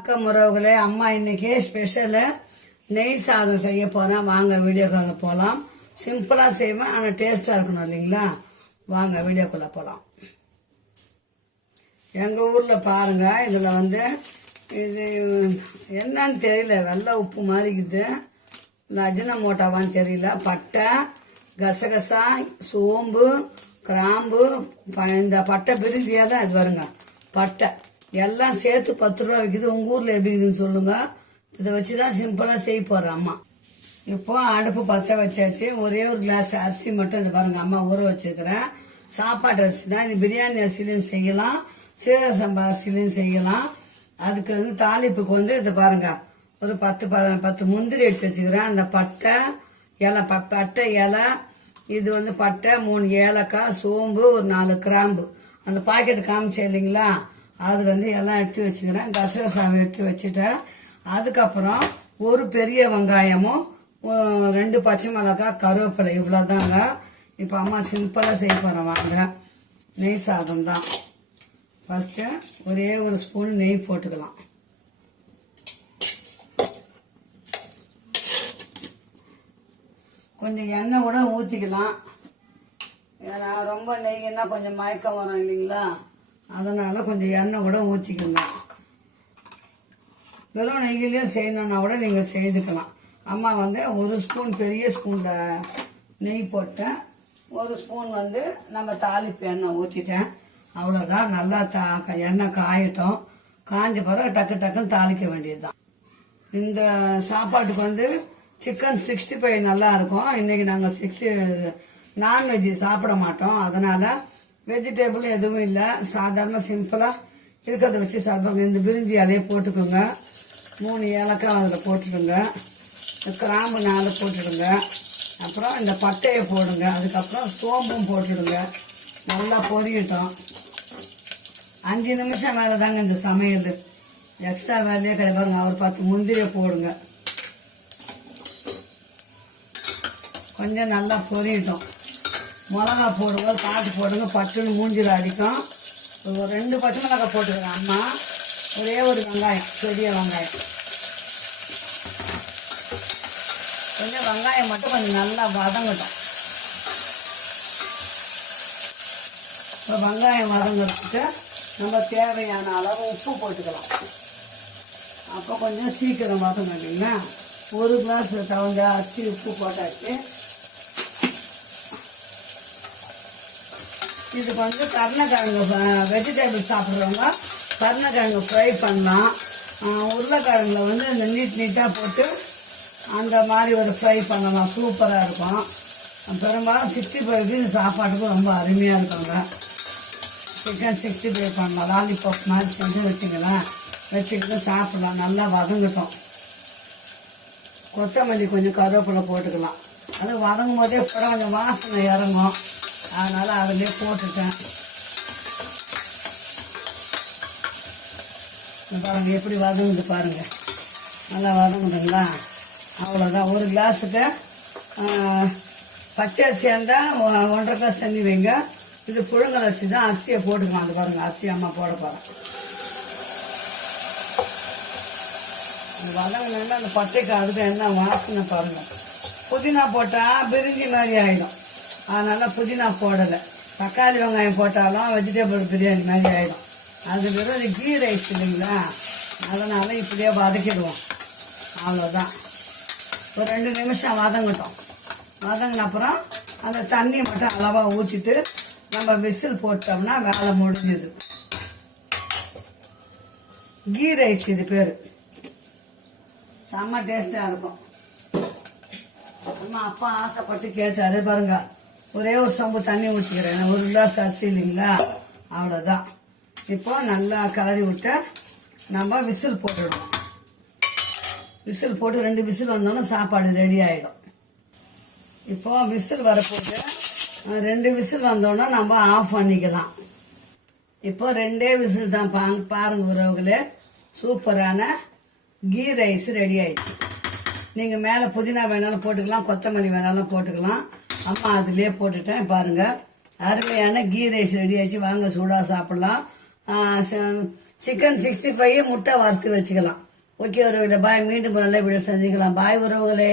வணக்கம் உறவுகளே, அம்மா இன்னைக்கு ஸ்பெஷலு நெய் சாதம் செய்ய போறேன். வாங்க வீடியோக்குள்ள போகலாம். சிம்பிளா செய்வேன், ஆனால் டேஸ்டா இருக்கணும் இல்லைங்களா? வாங்க வீடியோக்குள்ள போகலாம். எங்க ஊர்ல பாருங்க, இதுல இது என்னன்னு தெரியல, வெள்ளை உப்பு மாதிரி இருக்குது. அஜினமோட்டாவான்னு தெரியல. பட்டை, கசகசா, சோம்பு, கிராம்பு, இந்த பட்டை பிரிஞ்சியால அது வருங்க. பட்டை எல்லாம் சேர்த்து 10 ரூபா விற்கிது. உங்க ஊர்ல எப்படி இருக்குதுன்னு சொல்லுங்க. இதை வச்சுதான் சிம்பிளா செய்ய போறேன் அம்மா. இப்போ அடுப்பு பற்ற வச்சாச்சு. ஒரே ஒரு கிளாஸ் அரிசி மட்டும் இந்த பாருங்க அம்மா ஊற வச்சுக்கிறேன். சாப்பாட்டு அரிசி தான். இது பிரியாணி அரிசிலையும் செய்யலாம், சீரக சம்பா அரிசிலையும் செய்யலாம். அதுக்கு தாளிப்புக்கு இது பாருங்க, ஒரு 10 முந்திரி எடுத்து வச்சுக்கிறேன். அந்த பட்டை இலை, பட்டை இலை, இது பட்டை, 3 ஏலக்காய், சோம்பு, ஒரு 4 கிராம்பு. அந்த பாக்கெட் காமிச்சேன் இல்லைங்களா, அதுல எல்லாம் எடுத்து வச்சுக்கிறேன். கசகசாவை எடுத்து வச்சுட்டேன். அதுக்கப்புறம் ஒரு பெரிய வெங்காயமும் 2 பச்சை மிளகாய், கருவேப்பிலை, இவ்வளவுதாங்க. இப்ப அம்மா சிம்பிளா செய்ய போறேன். வாங்க, நெய் சாதம் தான். ஃபர்ஸ்ட் ஒரே ஒரு ஸ்பூன் நெய் போட்டுக்கலாம். கொஞ்சம் எண்ணெய் கூட ஊற்றிக்கலாம். ஏன்னா ரொம்ப நெய்னா கொஞ்சம் மயக்கம் வரும் இல்லைங்களா, அதனால கொஞ்சம் எண்ணெய் கூட ஊற்றிக்கோங்க. வெறும் நெய்யிலையும் செய்யணும்னா கூட நீங்கள் செய்துக்கலாம். அம்மா ஒரு ஸ்பூன் பெரிய ஸ்பூனில் நெய் போட்டேன். ஒரு ஸ்பூன் நம்ம தாளிப்பு எண்ணெய் ஊற்றிட்டேன். அவ்வளோதான். நல்லா எண்ணெய் காயட்டும். காஞ்ச பிறகு டக்குன்னு தாளிக்க வேண்டியதுதான். இந்த சாப்பாட்டுக்கு சிக்கன் 65 நல்லா இருக்கும். இன்னைக்கு நாங்கள் நான்வெஜ் சாப்பிட மாட்டோம், அதனால வெஜிடபிள் எதுவும் இல்லை. சாதாரண சிம்பிளா இருக்கிறத வச்சு சாப்பிடுங்க. இந்த பிரிஞ்சி இலையை போட்டுக்கோங்க. 3 ஏலக்காய் அதில் போட்டுடுங்க. கிராம்பு 4 போட்டுடுங்க. அப்புறம் இந்த பட்டையை போடுங்க. அதுக்கப்புறம் சோம்பும் போட்டுடுங்க. நல்லா பொரியட்டும். 5 நிமிஷம் மேலே தாங்க இந்த சமையல். எக்ஸ்ட்ரா வேலையே கிடைப்பாருங்க. ஒரு 10 முந்திரியை போடுங்க. கொஞ்சம் நல்லா பொரியட்டும். மிளகா போடுங்க, காட்டு போடுங்க, பட்டுன்னு மூஞ்சில் அடிக்கும். ஒரு 2 பச்சை மிளகாய் போட்டுக்கிறேன் அம்மா. ஒரே ஒரு வெங்காயம், பெரிய வெங்காயம். கொஞ்சம் வெங்காயம் மட்டும் கொஞ்சம் நல்லா வதங்கட்டும். இப்போ வெங்காயம் வதங்கிறதுக்கு நம்ம தேவையான அளவு உப்பு போட்டுக்கலாம். அப்போ கொஞ்சம் சீக்கிரம் வதங்க இல்லைங்களா. ஒரு கிளாஸ் தகுந்த அரிசி உப்பு போட்டாச்சு. இது கருணக்கிழங்கு வெஜிடபிள் சாப்பிட்றவங்க கருணக்கிழங்கு ஃப்ரை பண்ணலாம். உருளைக்கிழங்குல இந்த நீட்டாக போட்டு அந்த மாதிரி ஒரு ஃப்ரை பண்ணலாம். சூப்பராக இருக்கும். பெரும்பாலும் 65 இந்த சாப்பாட்டுக்கு ரொம்ப அருமையாக இருக்குங்க. சிக்கன் 65 பண்ணலாம். லாலிபாப் மாதிரி செஞ்சு வச்சுக்கிட்டு சாப்பிடலாம். நல்லா வதங்கட்டும். கொத்தமல்லி கொஞ்சம் கருவேப்பிலை போட்டுக்கலாம். அது வதங்கும் போதே கூட கொஞ்சம் வாசனை இறங்கும். அதனால அதிலே போட்டுட்டேன். பாருங்க எப்படி வதங்குது பாருங்க. நல்லா வதங்குதுங்களா. அவ்வளோதான். ஒரு கிளாஸுக்கு பச்சை அரிசியாக இருந்தால் 1.5 கிளாஸ் தண்ணி வைங்க. இது புழுங்கல் அரிசி தான். அரிசியை போட்டுக்கலாம். அது பாருங்க, அரிசி அம்மா போட போகிறேன். வதங்கினா அந்த பட்டைக்கு அதுக்கு என்ன வாசனை பாருங்க. புதினா போட்டால் பிரிஞ்சி மாதிரி ஆகிடும். அதனால புதினா போடலை. தக்காளி வெங்காயம் போட்டாலும் வெஜிடபிள் பிரியாணி மாதிரி ஆகிடும். அது வெறும் கீ ரைஸ் இல்லைங்களா, அதனால இப்படியே வதக்கிடுவோம். அவ்வளோதான். ஒரு 2 நிமிஷம் வதங்கட்டும். வதங்கின அப்புறம் அந்த தண்ணி மட்டும் அளவாக ஊற்றிட்டு நம்ம விசில் போட்டோம்னா வேலை முடிஞ்சுது. கீ ரைஸ் இது பேர். செம்ம டேஸ்டா இருக்கும். அம்மா அப்பா ஆசைப்பட்டு கேட்டாரு பாருங்க. ஒரே ஒரு சொம்பு தண்ணி ஊற்றிக்கிறேன். 1 கிளாஸ் அரிசி இல்லைங்களா, அவ்வளோதான். இப்போ நல்லா கலரி விட்டு நம்ம விசில் போட்டுடுவோம். விசில் போட்டு 2 விசில் வந்தோன்னா சாப்பாடு ரெடி ஆகிடும். இப்போ விசில் வரப்போது 2 விசில் வந்தோன்னா நம்ம ஆஃப் பண்ணிக்கலாம். இப்போ 2 விசில் தான். பாருங்க உறவுகளே, சூப்பரான கீ ரைஸ் ரெடி ஆயிடுச்சு. நீங்க மேல புதினா வேணாலும் போட்டுக்கலாம், கொத்தமல்லி வேணாலும் போட்டுக்கலாம். அம்மா அதுலயே போட்டுட்டேன். பாருங்க, அருமையான கீ ரைஸ் ரெடி ஆயிடுச்சு. வாங்க சூடா சாப்பிடலாம். சிக்கன் 65 முட்டை வறுத்து வச்சுக்கலாம். ஓகே உறவுகளே, பாய். மீண்டும் நல்ல வீடியோ சந்திக்கலாம். பாய் உறவுகளே.